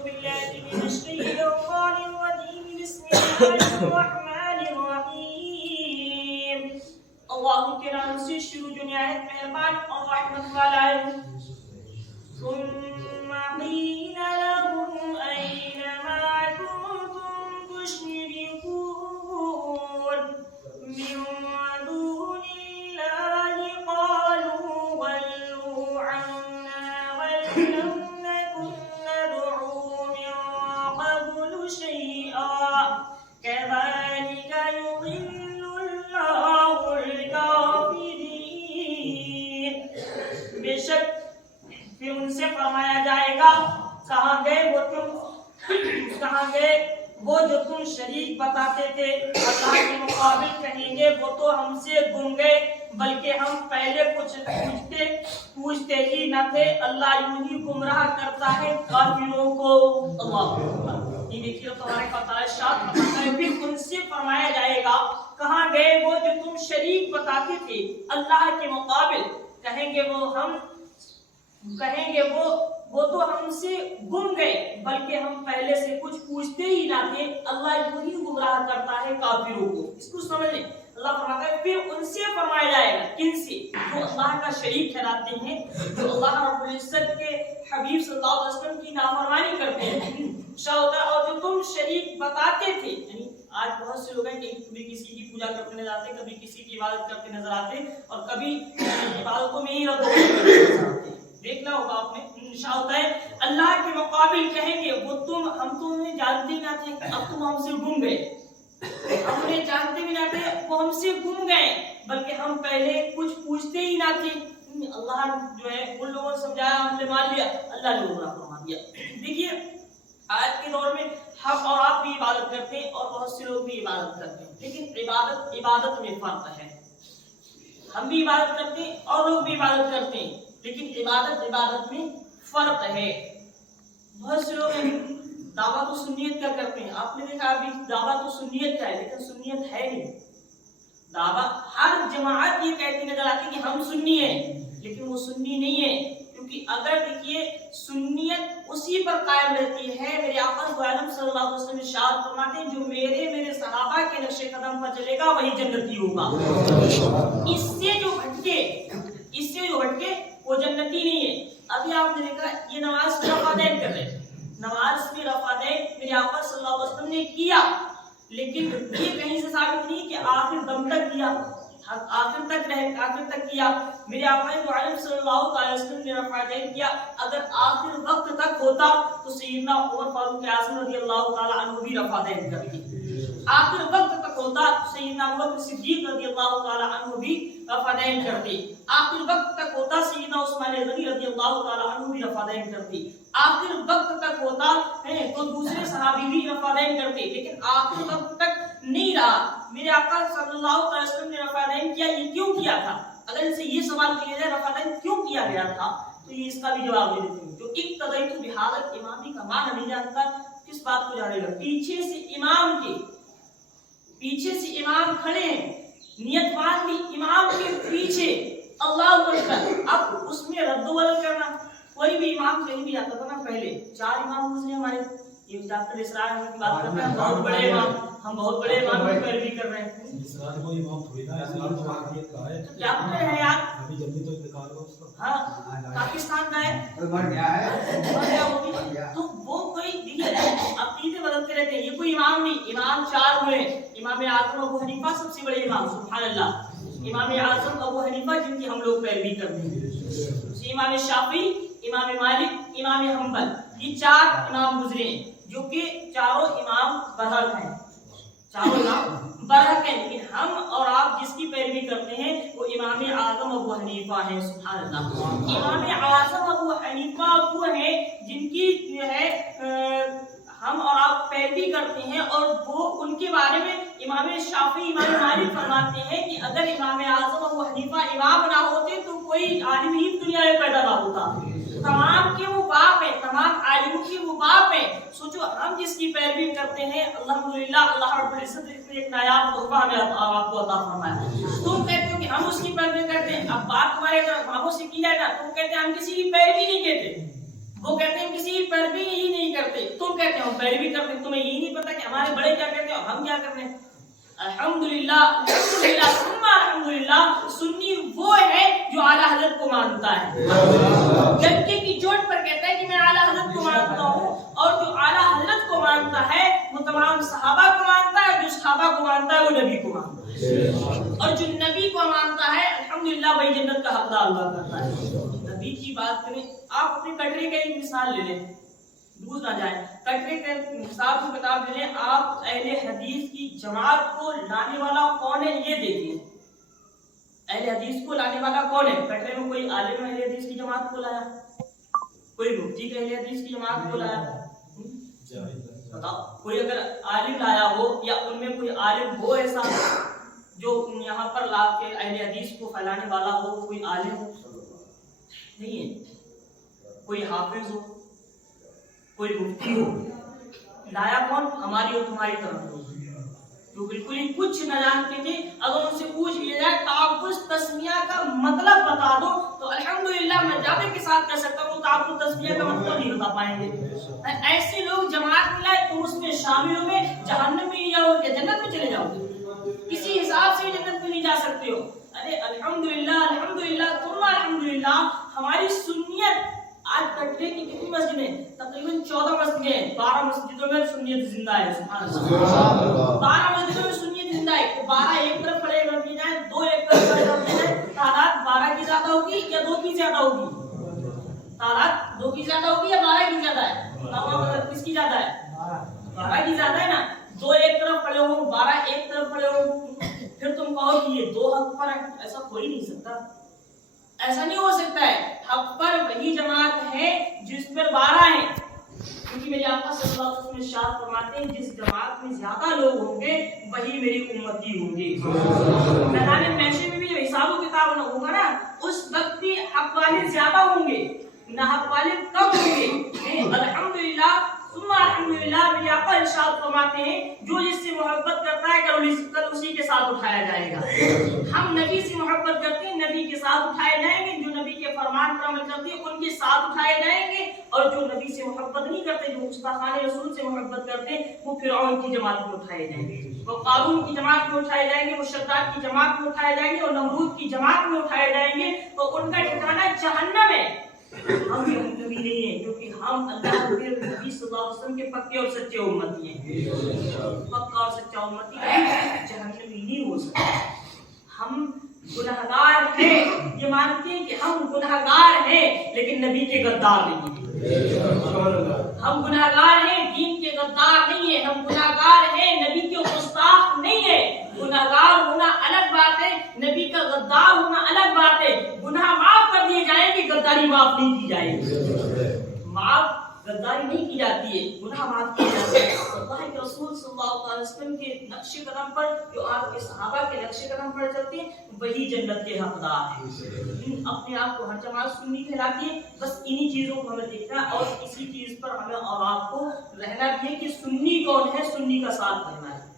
بالله من الشيطان الرجيم بسم الله الرحمن الرحيم اللہ کے نام سے شروع جو نہایت مہربان اور رحمت والا ہے ثم قيل لهم أينما كنتم تشركون من دون الله قالوا ضلوا عنا بل لم نكن ندعو من قبل شيئا كذلك يضل الله الكافرين بے شک پھر ان سے فرمایا جائے گا کہاں گئے وہ جو تم شریک بتاتے تھے اللہ کے مقابل کہیں گے وہ تو ہم سے گم گئے بلکہ ہم پہلے کچھ پوچھتے ہی نہ تھے اللہ یوں ہی گمراہ کرتا ہے کافروں کو اللہ یہ دیکھیے تمہارے تعالی ارشاد فرماتا ہے پھر ان سے فرمایا جائے گا کہاں گئے وہ جو تم شریک بتاتے تھے اللہ کے مقابل کہیں گے وہ تو ہم سے گم گئے بلکہ ہم پہلے سے کچھ پوچھتے ہی نہ تھے اللہ یوں ہی گمراہ کرتا ہے کافروں کو اس کو سمجھ لیں اللہ فرماتا ہے پھر ان سے فرمایا جائے گا کن سے جو اللہ کا شریک ٹھہراتے ہیں جو اللہ رب العزت کے حبیب صلی اللہ علیہ وسلم کی نافرمانی کرتے ہیں اور جو تم شریک بتاتے تھے یعنی آج بہت سے لوگ ہیں کہ کبھی کسی کی پوجا کرتے نظر آتے کبھی کسی کی عبادت کرتے نظر آتے اور کبھی عبادتوں میں ہی رد دیکھنا ہوگا آپ نے ہوتا ہے اللہ کے مقابل کہیں گے وہ ہم تمہیں جانتے نہ تھے اب تم ہم سے گم گئے ہم انہیں جانتے بھی نہ تھے وہ ہم سے گم گئے بلکہ ہم پہلے کچھ پوچھتے ہی نہ تھے اللہ جو ہے ان لوگوں نے سمجھایا ہم نے مان لیا اللہ نے گمراہ فرما دیا دیکھیے آج کے دور میں ہم اور آپ بھی عبادت کرتے ہیں اور بہت سے لوگ بھی عبادت کرتے ہیں لیکن عبادت میں فرق ہے ہم بھی عبادت کرتے ہیں اور لوگ بھی عبادت کرتے ہیں لیکن عبادت میں فرق ہے بہت سے لوگ دعویٰ تو سنیت کا کرتے ہیں آپ نے دیکھا ابھی دعویٰ تو سنیت کا ہے لیکن سنیت ہے نہیں دعویٰ ہر جماعت یہ کہتی نظر آتی کہ ہم سنی ہیں لیکن وہ سنی نہیں ہے کیونکہ اگر دیکھیے سنیت اسی پر قائم رہتی ہے میرے آقا عالم صلی اللہ علیہ وسلم ارشاد فرماتے ہیں جو میرے صحابہ کے نقش قدم پر چلے گا وہی جنتی ہوگا اس سے جو ہٹکے وہ جنتی نہیں ہے ابھی آپ نے دیکھا یہ نماز میں رفعتین کر رہے نماز میں رفعتین میرے آقا صلی اللہ علیہ وسلم نے کیا لیکن یہ کہیں سے ثابت نہیں کہ آخر دم تک کیا آخر تک کیا میرے آقا عالم صلی اللہ علیہ وسلم نے رفعتین کیا اگر آخر وقت تک ہوتا تو سیدنا عمر فاروق اعظم رضی اللہ تعالی عنہ بھی رفعتین کرتے آخر وقت تک ہوتا سیدنا ابوبکر صدیق رضی اللہ تعالی عنہ بھی رفعتین کرتے آخر وقت تک ہوتا سیدنا عثمان غنی رضی اللہ تعالی عنہ بھی رفعتین کرتے آخر وقت تک ہوتا ہے تو دوسرے صحابی بھی رفعتین کرتے لیکن آخر وقت تک نہیں رہا میرے آقا صلی اللہ علیہ وسلم نے رفعتین کیا یہ کیوں کیا تھا اگر ان سے یہ سوال کیا جائے رفعتین کیوں کیا گیا تھا تو یہ اس کا بھی جواب دے دیتے ہیں جو اقتدیت بحالت امامی کا معنی نہیں جانتا کس بات کو جانے گا پیچھے سے امام کھڑے ہیں نیت باندھ لی امام کے پیچھے اللہ اکبر اب اس میں رد و بدل کرنا کوئی بھی امام کہیں بھی آتا تھا نا پہلے 4 امام گزرے ہمارے یہ ڈاکٹر اسرار کی بات کرتے ہیں ہم بہت بڑے امام کی پیروی کر رہے ہیں اسرار کوئی امام تھوڑی نا اسرار تو واقعیت کا ہے ڈاکٹر ہے یار ابھی جلدی تو انتقال ہو اس کا ہاں پاکستان کا ہے مر گیا تو وہ کوئی عقیدے بدلتے رہتے ہیں یہ کوئی امام نہیں امام 4 ہوئے امام اعظم ابو حنیفہ سب سے بڑے امام سبحان اللہ امام اعظم ابو حنیفہ جن کی ہم لوگ پیروی کرتے ہیں امام شافعی امام مالک امام حنبل یہ 4 امام گزرے ہیں جو کہ چاروں امام برحق ہیں لیکن ہم اور آپ جس کی پیروی کرتے ہیں وہ امام اعظم ابو حنیفہ ہیں سبحان اللہ امام اعظم ابو حنیفہ وہ ہیں جن کی جو ہے ہم اور آپ پیروی کرتے ہیں اور وہ ان کے بارے میں امام شافعی امام مالک فرماتے ہیں کہ اگر امام اعظم ابو حنیفہ امام نہ ہوتے تو کوئی عالم ہی دنیا میں پیدا نہ ہوتا تمام کے وہ باپ ہیں تمام عالموں کے وہ باپ ہیں سوچو ہم جس کی پیروی کرتے ہیں الحمدللہ اللہ رب العزت نے ایک نایاب تحفہ ہمیں آپ کو عطا فرمایا تم کہتے ہو کہ ہم اس کی پیروی کرتے ہیں اب بات تمہارے اگر بابوں سے کی جائے نا تم کہتے ہیں ہم کسی کی پیروی نہیں کہتے وہ کہتے ہیں کسی کی پیروی ہی نہیں کرتے करते, तुम कहते हो हम पैरवी करते, तुम्हें यही नहीं पता कि हमारे बड़े क्या कहते हो, हम क्या कर रहे हैं। अल्हम्दुलिल्लाह, अल्हम्दुलिल्लाह, सुम्मा अल्हम्दुलिल्लाह, सुन्नी वो है जो आला हज़रत को मानता है, डंके की चोट पर कहता है कि मैं आला हज़रत को मानता हूँ, और जो आला हज़रत को मानता है वो तमाम सहाबा को मानता है, जो सहाबा को मानता है वो नबी को मानता है, और जो नबी को मानता है अल्हम्दुलिल्लाह वही जन्नत का हकदार हुआ करता है। नबी की बात करें, आप अपने कटरे का एक मिसाल ले लें, दूर ना जाए, कटरे के मिसाल की किताब ले लें, आप अहले हदीस की जमात को लाने वाला कौन है ये देखिए। अहले हदीस को लाने वाला कौन है? कटरे में कोई आलिम अहले हदीस की जमात को लाया, कोई मुफ्ती अहले हदीस की जमात को लाया, बताओ। कोई अगर आलिम लाया हो या उनमें कोई आलिम हो ऐसा जो यहाँ पर ला के अहले हदीस को फैलाने वाला हो, कोई आलिम हो नहीं है, कोई हाफिज हो, कोई मुफ्ती हो, लाया कौन? हमारी और तुम्हारी तरफ जो बिल्कुल ही कुछ न जानते थे। अगर उनसे पूछ लिया जाए ताबुस तस्मिया का मतलब बता दो तो अल्हम्दुलिल्लाह मैं दावे के साथ कह सकता हूँ ताबुस तस्मिया का मतलब नहीं बता पाएंगे। ऐसे लोग जमात में लाए तुम उसमें शामिल हो गए, जहन्नम में नहीं जाओगे, जन्नत में चले जाओगे, किसी हिसाब से जन्नत में नहीं जा सकते हो। अरे अल्हम्दुलिल्लाह, अल्हम्दुलिल्लाह, तुम अल्हम्दुलिल्लाह, हमारी सुन्नियत आज कटरे की कितनी मस्जिदें? तकरीबन 14 मस्जिदें, 12 मस्जिदों में सुन्नियत जिंदा है। सुभान अल्लाह, 12 मस्जिदों में सुन्नियत जिंदा है। तो 12 एक तरफ खड़े कर दिए जाए, 2 एक तरफ खड़े कर दिए जाए, तादाद 12 की ज्यादा होगी या 2 की ज्यादा होगी? तादाद 2 की ज्यादा होगी या 12 की ज्यादा है? मतलब किसकी ज्यादा है? 12 की ज्यादा है ना। 2 एक तरफ खड़े हो, 12 एक तरफ खड़े हो, फिर तुम कहो कि ये 2 हक पर है, ऐसा हो ही नहीं सकता, ऐसा नहीं हो सकता है। हक पर वही जमात है जिस पर 12 है, क्योंकि मेरे आका सल्लल्लाहु अलैहि वसल्लम इरशाद फरमाते हैं जिस जमात में ज्यादा लोग होंगे वही मेरी उम्मती होंगे। मैदान महशर में भी जो हिसाब किताब होगा ना, उस वक्त भी हक वाले ज्यादा होंगे, नाहक वाले कम होंगे। अल्हम्दुलिल्लाह सुम्मा अल्हम्दुलिल्लाह, मेरे आका इरशाद फरमाते हैं जो जिससे मोहब्बत करता है कल उसी के साथ उठाया जाएगा। हम नबी से मोहब्बत करते हैं, नबी के साथ उठाए जाएंगे, जो नबी के फरमान पर अमल करते हैं उनके साथ उठाए जाएंगे, और जो नबी से मोहब्बत नहीं करते, जो मुस्तफाने रसूल से मोहब्बत करते हैं, वो फिरौन की जमात में उठाए जाएंगे, वो कारून की जमात में उठाए जाएंगे, वो शद्दाद की जमात में उठाए जाएंगे, और नमरूद की जमात में उठाए जाएंगे, तो उनका ठिकाना जहन्नम है। हम नबी नहीं है, क्योंकि हम अल्लाह के नबी सल्लल्लाहु अलैहि वसल्लम के पक्के और सच्चे उम्मती हैं। पक्का और सच्चा उम्मती जहन्नमी नहीं हो सकता। हम गुनहगार हैं, ये मानते हैं कि हम गुनहगार हैं, लेकिन नबी के गद्दार नहीं हैं। हम गुनहगार हैं, दीन के गद्दार नहीं है। हम गुनहगार हैं, नबी के गुस्ताख नहीं है। गुनहगार होना अलग बात है, नबी का गद्दार होना अलग बात है। गुनाह माफ कर दिए जाएंगे, गद्दारी माफ नहीं की जाएगी। माफ गद्दारी नहीं की जाती है, गुनाह माफ किए जाते हैं। अल्लाह के रसूल सल्लल्लाहु अलैहि वसल्लम के नक्शे कदम पर, जो आपके सहाबा के नक्शे कदम पर चलते हैं, वही जन्नत के हकदार हैं। अपने आप को हर जमात सुन्नी कहलाती है, बस इन्हीं चीजों को हमें देखना है, और इसी चीज पर हमें और आपको रहना भी है कि सुन्नी कौन है, सुन्नी का साथ करना है।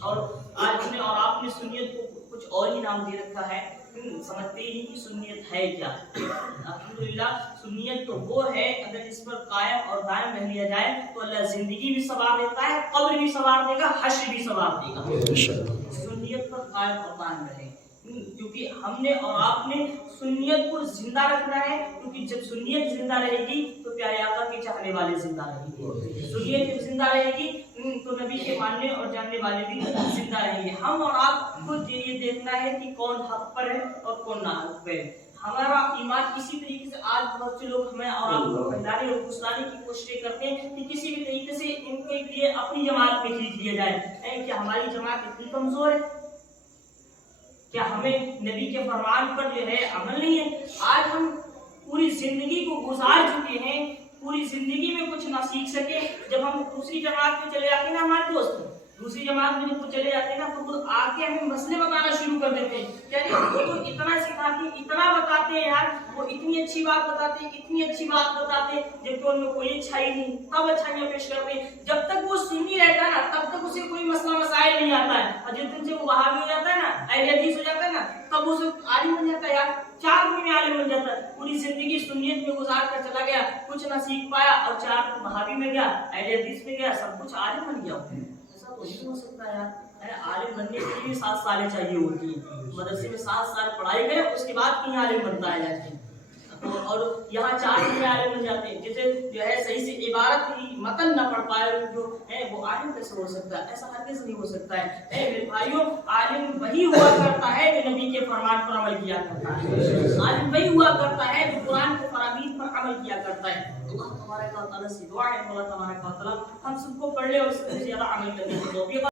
और आज हमने और आपने सुन्नियत को कुछ और ही नाम दे रखा है, समझते ही नहीं कि सुन्नियत है क्या। अल्हम्दुलिल्लाह, सुन्नियत तो वो है अगर इस पर कायम और दायम रह लिया जाए तो अल्लाह जिंदगी भी सवार देता है, कब्र भी सवार देगा, हश्र भी सवार देगा। सुन्नियत पर कायम और दायम रहे, क्योंकि हमने और आपने सुन्नियत को जिंदा रखना है, क्योंकि जब सुन्नियत जिंदा रहेगी तो प्यारे आका के चाहने वाले जिंदा रहेंगे। सुन्नियत जब जिंदा रहेगी तो नबी के मानने और जानने वाले भी जिंदा रहेंगे। हम और आपको ये देखना है कि कौन हक पर है और कौन ना हक पर है। हमारा ईमान इसी तरीके से आज बहुत से लोग हमें और आपको फैलाने और फुसलाने की कोशिश करते हैं कि किसी भी तरीके से इनको एक लिए अपनी जमात में खींच लिया जाए। क्या हमारी जमात इतनी कमजोर है? क्या हमें नबी के फरमान पर जो है अमल नहीं है? आज हम पूरी जिंदगी को गुजार चुके हैं, पूरी जिंदगी में कुछ ना सीख सके। जब हम दूसरी जमात में चले जाते हैं ना हमारे दोस्त, दूसरी जमात में जब वो चले जाते हैं ना तो वो आके हमें मसले बताना शुरू कर देते हैं, यानी वो तो इतना सिखाते हैं, इतना बताते हैं यार, वो इतनी अच्छी बात बताते हैं, इतनी अच्छी बात बताते हैं, जबकि उनमें कोई अच्छाई नहीं, तब अच्छाइयां पेश करते हैं। जब तक वो सुन्नी रहता है ना तब तक उसे कोई मसला मसाइल नहीं आता है, और जिस दिन से वो वहाबी हो जाता है ना, अहले हदीस हो जाता है ना, तब उसे आलिम बन जाता है यार, 4 दिन में आलिम बन जाता है। पूरी जिंदगी सुन्नियत में गुजार कर चला गया, कुछ ना सीख पाया, और 4 दिन वहाबी में गया, अहले हदीस में गया, सब कुछ आलिम बन गया। ऐसा तो नहीं हो सकता यार, आलिम बनने के लिए 7 सालें चाहिए होती है, मदरसे में 7 साल पढ़ाई करे, उसके बाद कहीं आलिम बनता है जाके, और यहाँ 4 दिन में आलिम बन जाते हैं। जैसे जो है सही से इबारत की मतन न पढ़ पाए जो है वो आलिम कैसे हो सकता है? ऐसा हरगिज़ नहीं हो सकता है। मेरे भाइयों, आलिम वही हुआ करता है जो नबी के फरमान पर अमल किया करता है, आलिम वही हुआ करता है जो कुरान के फरामीन पर अमल किया करता है। अल्लाह तबारक व तआला से दुआ है, अल्लाह तबारक व तआला हम सबको पढ़ने और उससे ज्यादा अमल करने की तौफीक